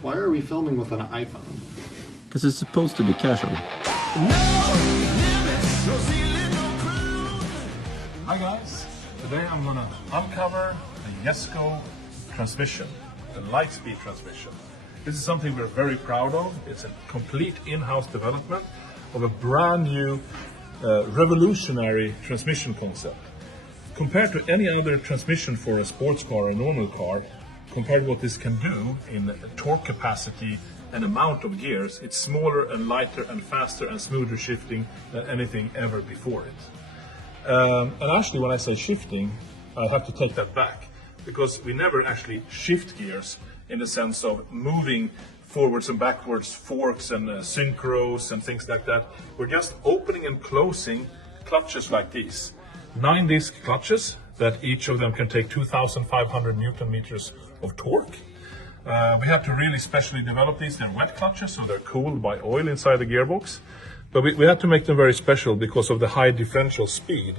Why are we filming with an iPhone? Because it's supposed to be casual. Hi guys, today I'm going to uncover the Jesko transmission, the Lightspeed transmission. This is something we're very proud of. It's a complete in-house development of a brand new revolutionary transmission concept. Compared to any other transmission for a sports car or a normal car, compared to what this can do in torque capacity and amount of gears, it's smaller and lighter and faster and smoother shifting than anything ever before it. And actually, when I say shifting, I have to take that back, because we never actually shift gears in the sense of moving forwards and backwards, forks and synchros and things like that. We're just opening and closing clutches like these. 9-disc clutches that each of them can take 2,500 Newton meters of torque. We had to really specially develop these. They're wet clutches, so they're cooled by oil inside the gearbox. But we had to make them very special because of the high differential speed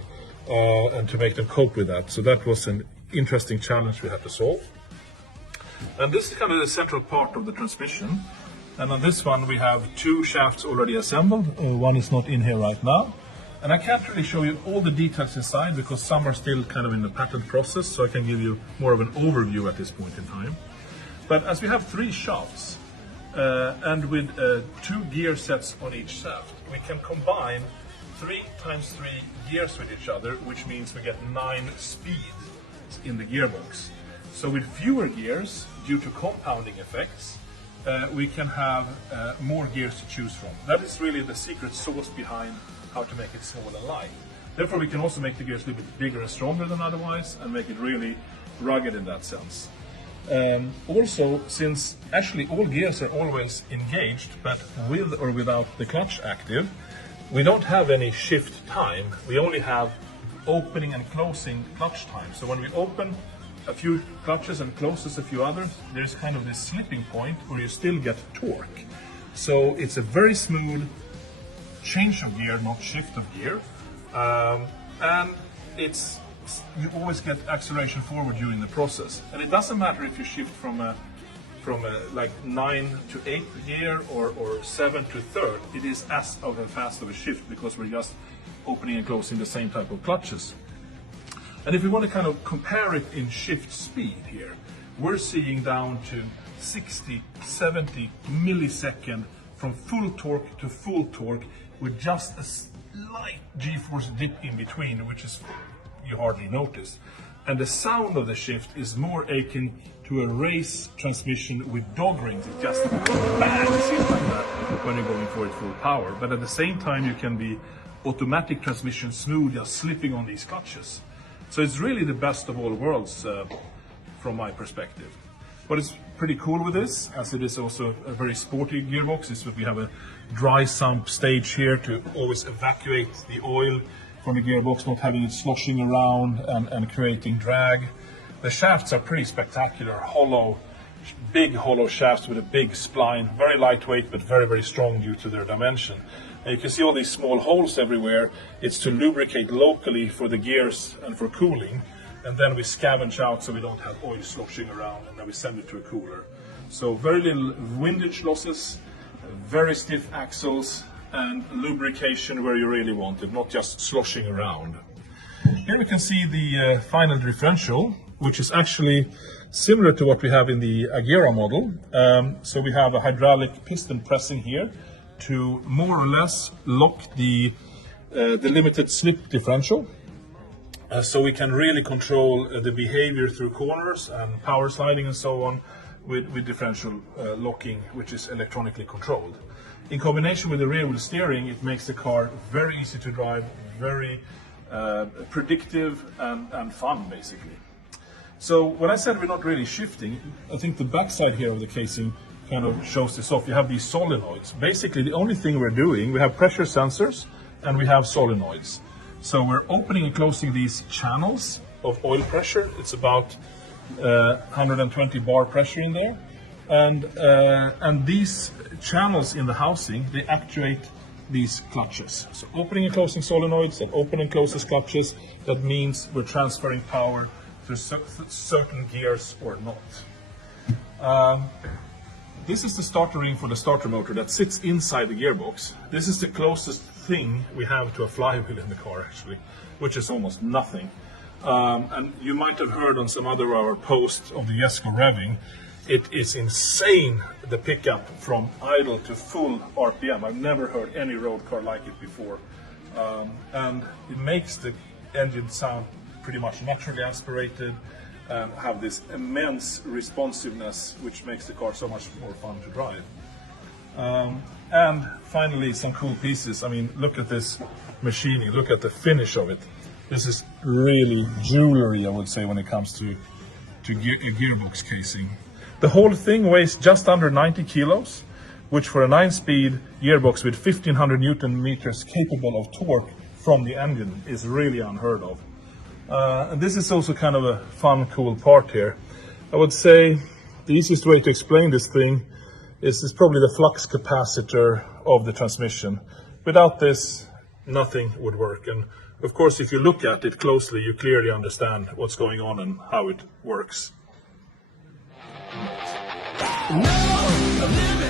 and to make them cope with that. So that was an interesting challenge we had to solve. And this is kind of the central part of the transmission. And on this one we have 2 shafts already assembled. One is not in here right now. And I can't really show you all the details inside because some are still kind of in the patent process, so I can give you more of an overview at this point in time. But as we have 3 shafts, and with 2 gear sets on each shaft, we can combine 3 times 3 gears with each other, which means we get 9 speeds in the gearbox. So with fewer gears, due to compounding effects, we can have more gears to choose from. That is really the secret sauce behind how to make it small and light. Therefore, we can also make the gears a little bit bigger and stronger than otherwise, and make it really rugged in that sense. Also, since actually all gears are always engaged, but with or without the clutch active, we don't have any shift time. We only have opening and closing clutch time. So when we open a few clutches and closes a few others, there's kind of this slipping point where you still get torque. So it's a very smooth change of gear, not shift of gear, and you always get acceleration forward during the process. And it doesn't matter if you shift from like 9 to 8 gear or 7 to 3rd. It is as fast of a shift because we're just opening and closing the same type of clutches. And if we want to kind of compare it in shift speed here, we're seeing down to 60, 70 millisecond from full torque to full torque with just a slight G-force dip in between, which is you hardly notice. And the sound of the shift is more akin to a race transmission with dog rings. It just bangs in like that when you're going for it full power. But at the same time, you can be automatic transmission smooth, just slipping on these clutches. So it's really the best of all worlds from my perspective. What is pretty cool with this, as it is also a very sporty gearbox, is that we have a dry sump stage here to always evacuate the oil from the gearbox, not having it sloshing around and creating drag. The shafts are pretty spectacular, big hollow shafts with a big spline, very lightweight but very, very strong due to their dimension. And you can see all these small holes everywhere. It's to lubricate locally for the gears and for cooling. And then we scavenge out so we don't have oil sloshing around, and then we send it to a cooler. So very little windage losses, very stiff axles, and lubrication where you really want it, not just sloshing around. Here we can see the final differential, which is actually similar to what we have in the Agera model. So we have a hydraulic piston pressing here to more or less lock the limited slip differential. So we can really control the behavior through corners and power sliding and so on with differential locking, which is electronically controlled. In combination with the rear wheel steering, it makes the car very easy to drive, very predictive and fun, basically. So when I said we're not really shifting, I think the backside here of the casing kind of shows this off. You have these solenoids. Basically, the only thing we're doing, we have pressure sensors and we have solenoids. So we're opening and closing these channels of oil pressure. It's about 120 bar pressure in there. And these channels in the housing, they actuate these clutches. So opening and closing solenoids and open and closes clutches, that means we're transferring power to certain gears or not. This is the starter ring for the starter motor that sits inside the gearbox. This is the closest thing we have to a flywheel in the car, actually, which is almost nothing. And you might have heard on some other of our posts of the Jesko revving, it is insane, the pickup from idle to full RPM. I've never heard any road car like it before. And it makes the engine sound pretty much naturally aspirated, and have this immense responsiveness, which makes the car so much more fun to drive. And finally, some cool pieces. I mean, look at this machining, look at the finish of it. This is really jewelry, I would say, when it comes to gearbox casing. The whole thing weighs just under 90 kilos, which for a 9-speed gearbox with 1500 Newton meters capable of torque from the engine is really unheard of. And this is also kind of a fun, cool part here. I would say the easiest way to explain this thing is probably the flux capacitor of the transmission. Without this, nothing would work. And of course, if you look at it closely, you clearly understand what's going on and how it works. No limit.